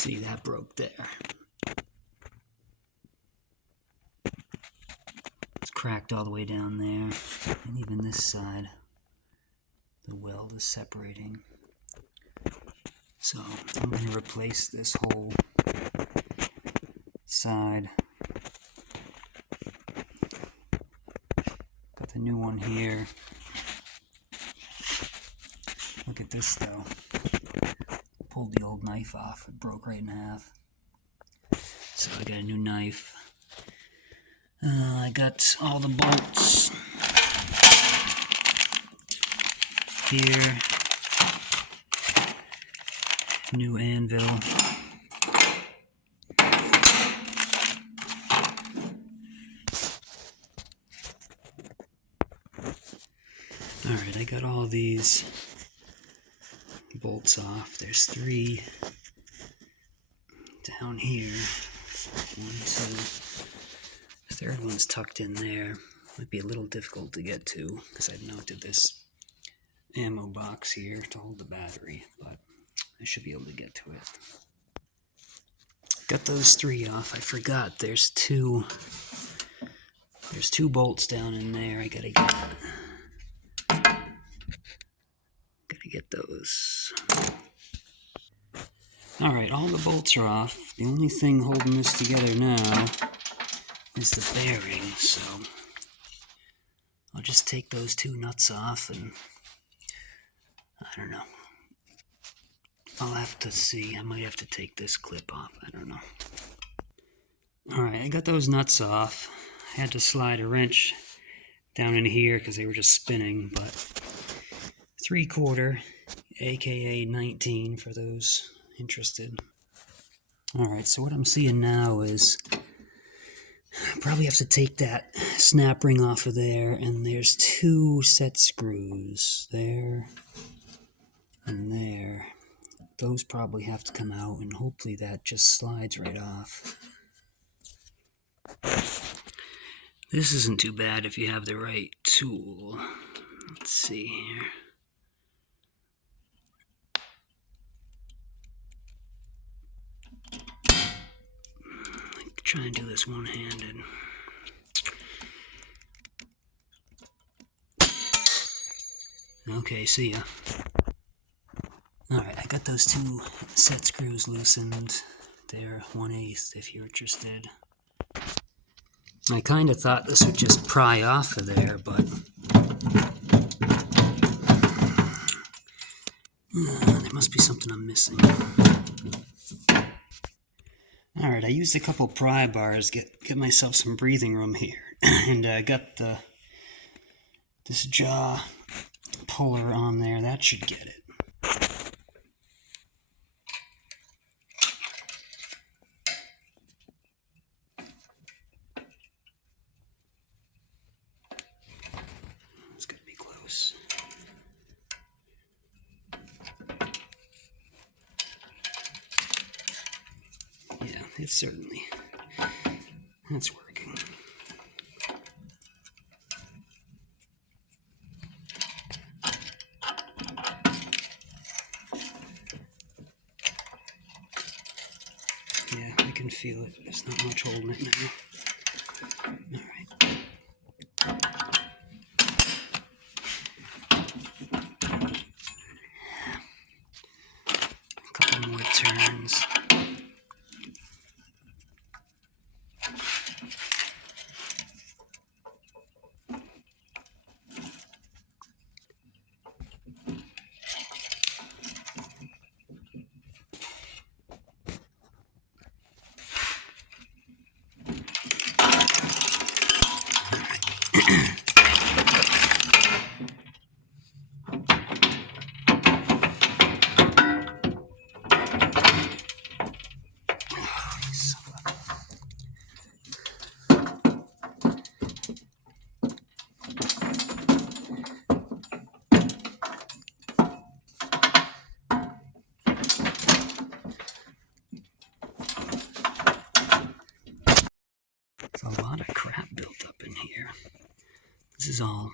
See, that broke there. It's cracked all the way down there, and even this side, the weld is separating. So I'm going to replace this whole side. Got the new one here. Look at this though. Pulled the old knife off. It broke right in half. So I got a new knife. I got all the bolts here. New anvil. Alright, I got all these bolts off. There's 3 down here. 1, 2. The third one's tucked in there. Might be a little difficult to get to because I've mounted this ammo box here to hold the battery, but I should be able to get to it. Got those 3 off. I forgot there's 2 bolts down in there. I gotta get those. Alright, all the bolts are off. The only thing holding this together now is the bearing, so I'll just take those 2 nuts off and I don't know. I'll have to see. I might have to take this clip off. I don't know. Alright, I got those nuts off. I had to slide a wrench down in here because they were just spinning, but 3/4, aka 19 for those interested. Alright, so what I'm seeing now is I probably have to take that snap ring off of there, and there's 2 set screws there and there. Those probably have to come out, and hopefully that just slides right off. This isn't too bad if you have the right tool. Let's see here. Try and do this one-handed. Okay, see ya. Alright, I got those 2 set screws loosened. They're 1/8 if you're interested. I kind of thought this would just pry off of there, but there must be something I'm missing. Alright, I used a couple pry bars, get myself some breathing room here, and I got this jaw puller on there. That should get it. It's gonna be close. Yeah, it's certainly, that's working. Yeah, I can feel it. There's not much holding it now. Alright. A couple more turns. There's a lot of crap built up in here. This is all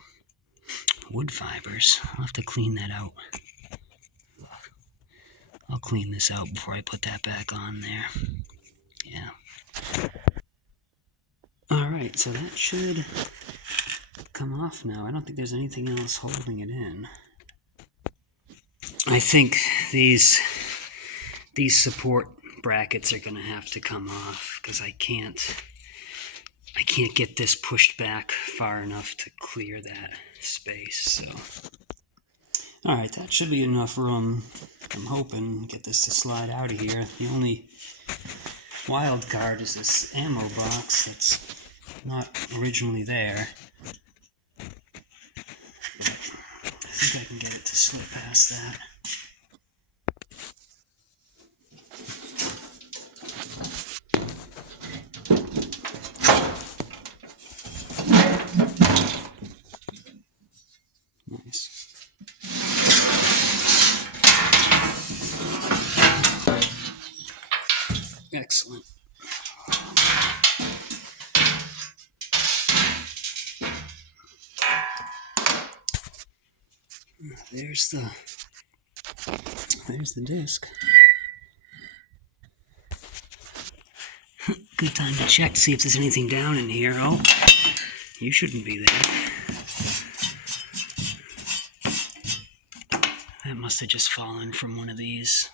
wood fibers. I'll have to clean that out. I'll clean this out before I put that back on there. Yeah. Alright, so that should come off now. I don't think there's anything else holding it in. I think these support brackets are going to have to come off because I can't get this pushed back far enough to clear that space. So, all right, that should be enough room. I'm hoping to get this to slide out of here. The only wild card is this ammo box that's not originally there. But I think I can get it to slip past that. Nice. Excellent. There's the disc. Good time to check, see if there's anything down in here. Oh, you shouldn't be there. That must have just fallen from one of these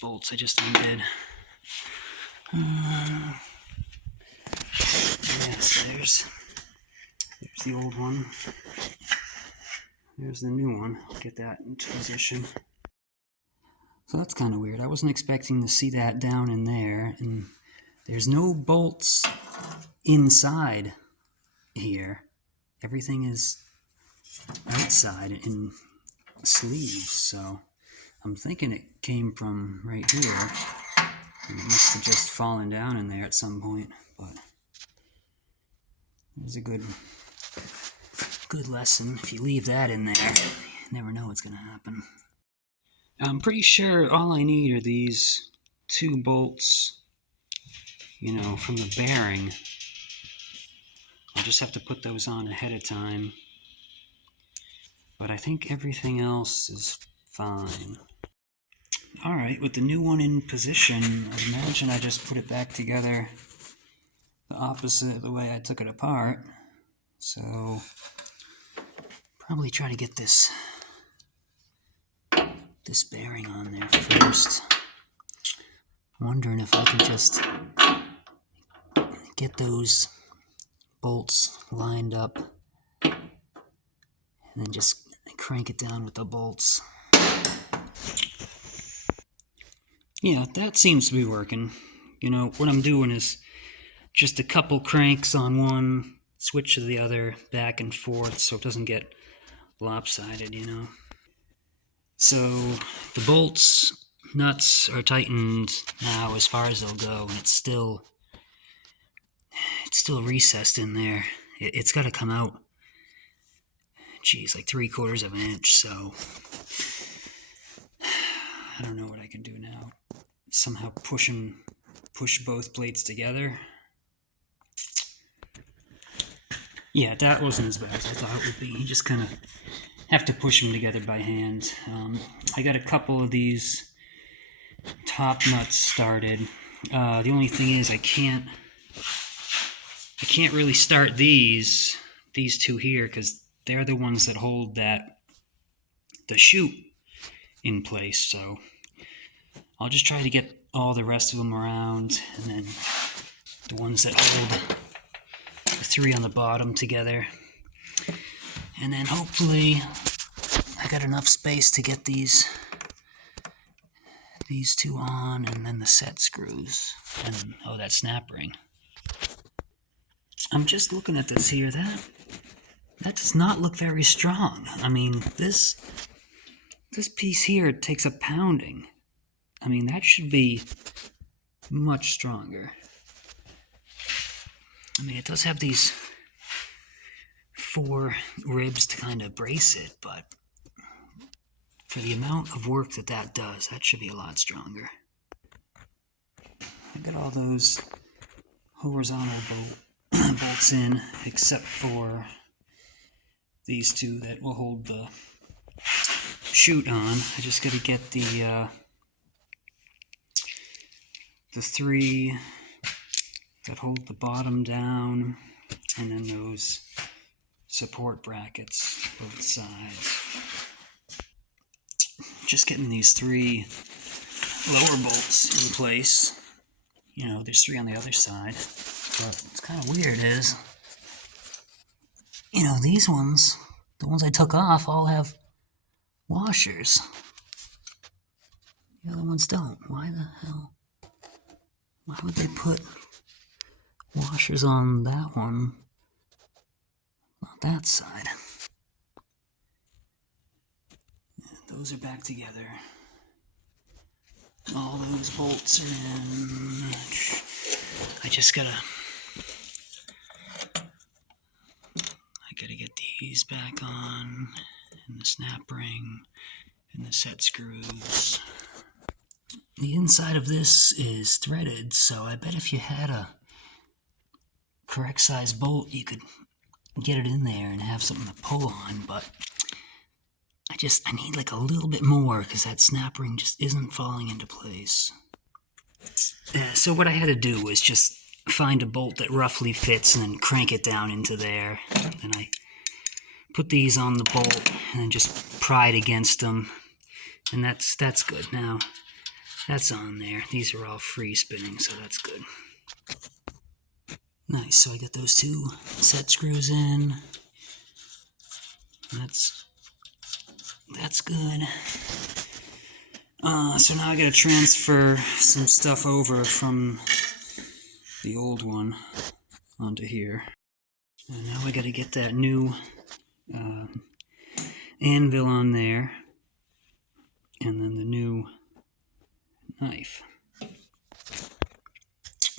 bolts I just undid. Yes, there's the old one. There's the new one. I'll get that into position. So that's kind of weird. I wasn't expecting to see that down in there, and there's no bolts inside here. Everything is outside in sleeves, so I'm thinking it came from right here, and it must have just fallen down in there at some point, but there's a good lesson. If you leave that in there, you never know what's going to happen. I'm pretty sure all I need are these 2 bolts, from the bearing. I'll just have to put those on ahead of time. But I think everything else is fine. Alright, with the new one in position, I imagine I just put it back together the opposite of the way I took it apart. So, probably try to get this bearing on there first. Wondering if I can just get those bolts lined up and then just crank it down with the bolts. Yeah, that seems to be working. What I'm doing is just a couple cranks on one, switch to the other, back and forth, so it doesn't get lopsided, So the bolts nuts are tightened now as far as they'll go, and it's still recessed in there. It's got to come out, like 3/4 of an inch, so I don't know what I can do now. Somehow push both plates together. Yeah, that wasn't as bad as I thought it would be. You just kind of have to push them together by hand. I got a couple of these top nuts started. The only thing is I can't really start these 2 here because they're the ones that hold the chute in place. So I'll just try to get all the rest of them around, and then the ones that hold the 3 on the bottom together. And then hopefully I got enough space to get these 2 on, and then the set screws. And that snap ring. I'm just looking at this here. That does not look very strong. I mean, this piece here takes a pounding. I mean, that should be much stronger. I mean, it does have these 4 ribs to kind of brace it, but for the amount of work that does, that should be a lot stronger. I got all those horizontal bolts in, except for these 2 that will hold the shoot on. I just got to get the 3 that hold the bottom down, and then those support brackets both sides. Just getting these 3 lower bolts in place. You know, there's 3 on the other side. But what's kind of weird is, you know, these ones, the ones I took off, all have washers. The other ones don't. Why the hell? Why would they put washers on that one, not that side? And those are back together. All those bolts are in. I gotta get these back on, and the snap ring, and the set screws. The inside of this is threaded, so I bet if you had a correct size bolt, you could get it in there and have something to pull on, but I need like a little bit more because that snap ring just isn't falling into place. So what I had to do was just find a bolt that roughly fits and then crank it down into there. Then I put these on the bolt and then just pry it against them, and that's good. Now that's on there. These are all free spinning, so that's good. Nice. So I got those 2 set screws in. That's good. So now I gotta transfer some stuff over from the old one onto here. And now I gotta get that new anvil on there, and then the new knife.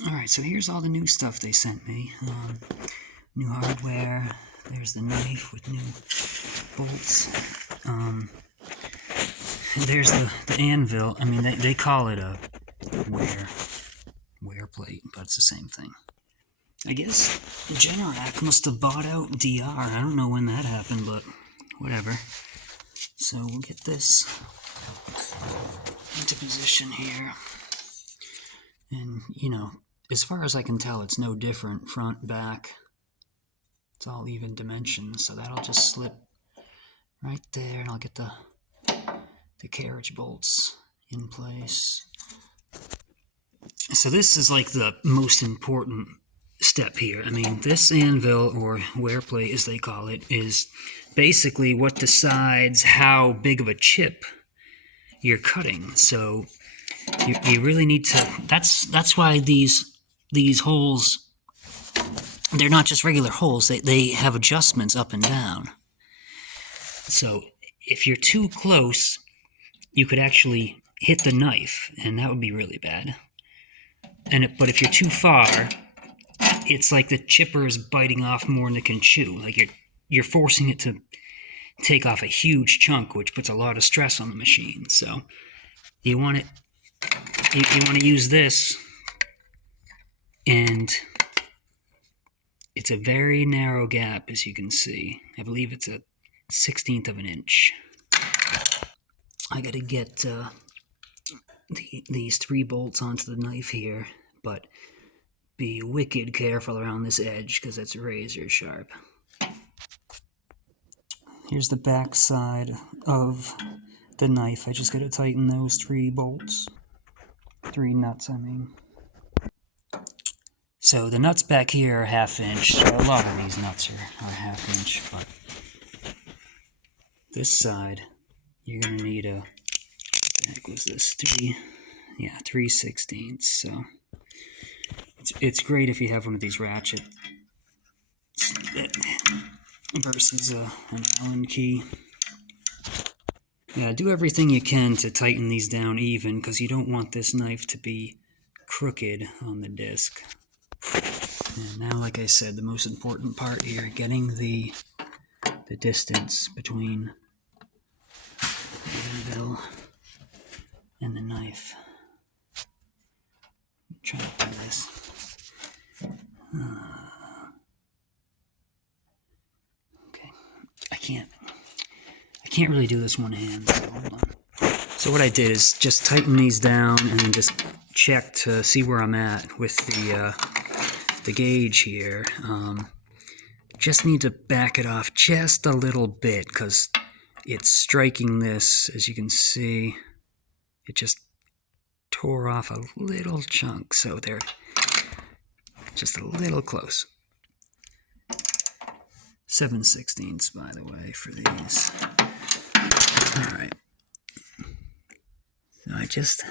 Alright, so here's all the new stuff they sent me. New hardware. There's the knife with new bolts. There's the anvil. I mean, they call it a wear plate, but it's the same thing. I guess Generac must have bought out DR. I don't know when that happened, but whatever. So we'll get this into position here. And, you know, as far as I can tell, it's no different front, back. It's all even dimensions, so that'll just slip right there, and I'll get the carriage bolts in place. So this is like the most important step here. I mean, this anvil, or wear plate as they call it, is basically what decides how big of a chip you're cutting. So you really need to, that's why these holes, they're not just regular holes, they have adjustments up and down. So if you're too close, you could actually hit the knife, and that would be really bad. But if you're too far, it's like the chipper is biting off more than it can chew. Like you're forcing it to take off a huge chunk, which puts a lot of stress on the machine. So you want to use this, and it's a very narrow gap, as you can see. I believe it's a 1/16 of an inch. I got to get these 3 bolts onto the knife here, but be wicked careful around this edge because it's razor sharp. Here's the back side of the knife. I just got to tighten those 3 bolts. 3 nuts, I mean. So the nuts back here are 1/2 inch. So a lot of these nuts are 1/2 inch, but this side, you're going to need what the heck was this? 3/16. So it's great if you have one of these ratchets versus an Allen key. Yeah, do everything you can to tighten these down even, because you don't want this knife to be crooked on the disc. And now, like I said, the most important part here, getting the distance between the anvil and the knife. Try to do this. Okay, I can't really do this one hand, so hold on. So what I did is just tighten these down and then just check to see where I'm at with the gauge here. Just need to back it off just a little bit because it's striking this, as you can see. It just tore off a little chunk, so they're just a little close. 7/16, by the way, for these. All right. So I just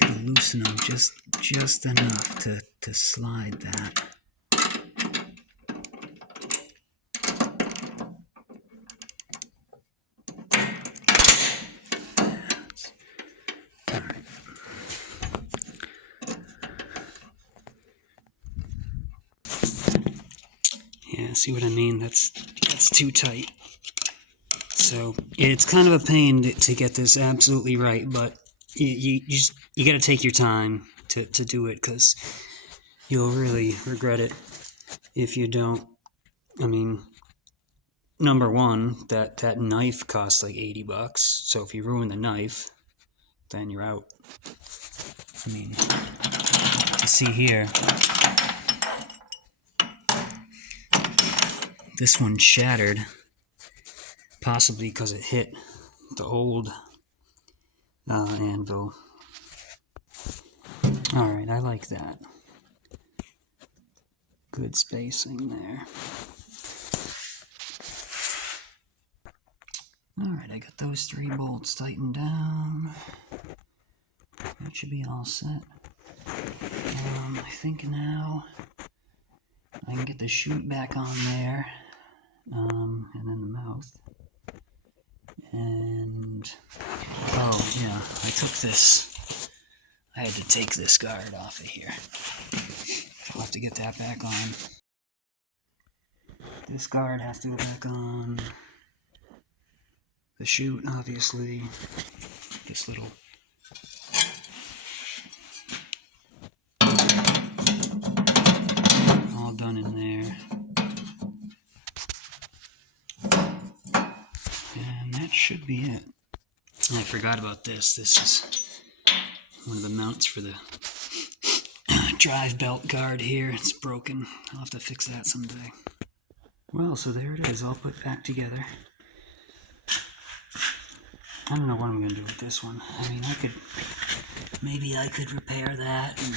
gotta loosen them just enough to slide that. All right. Yeah, see what I mean? That's too tight. So it's kind of a pain to get this absolutely right, but you got to take your time to do it, because you'll really regret it if you don't. I mean, number one, that knife costs like $80, so if you ruin the knife, then you're out. I mean, you see here, this one shattered, possibly because it hit the old anvil. Alright, I like that. Good spacing there. Alright, I got those 3 bolts tightened down. That should be all set. I think now I can get the chute back on there, and then the mouth. And, oh yeah, I had to take this guard off of here. I'll have to get that back on. This guard has to go back on. The chute, obviously. This little all done in there. And that should be it. I forgot about this. This is one of the mounts for the drive belt guard here. It's broken. I'll have to fix that someday. Well, so there it is, all put back together. I don't know what I'm going to do with this one. I mean, maybe I could repair that and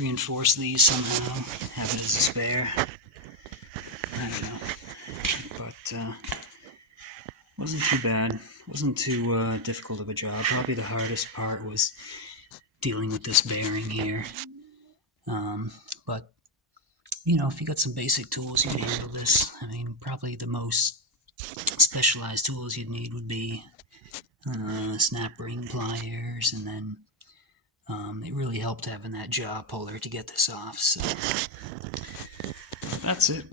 reinforce these somehow, have it as a spare. I don't know. But, wasn't too bad. Wasn't too difficult of a job. Probably the hardest part was dealing with this bearing here. But, you know, if you got some basic tools, you can handle this. I mean, probably the most specialized tools you'd need would be snap ring pliers, and then it really helped having that jaw puller to get this off. So that's it.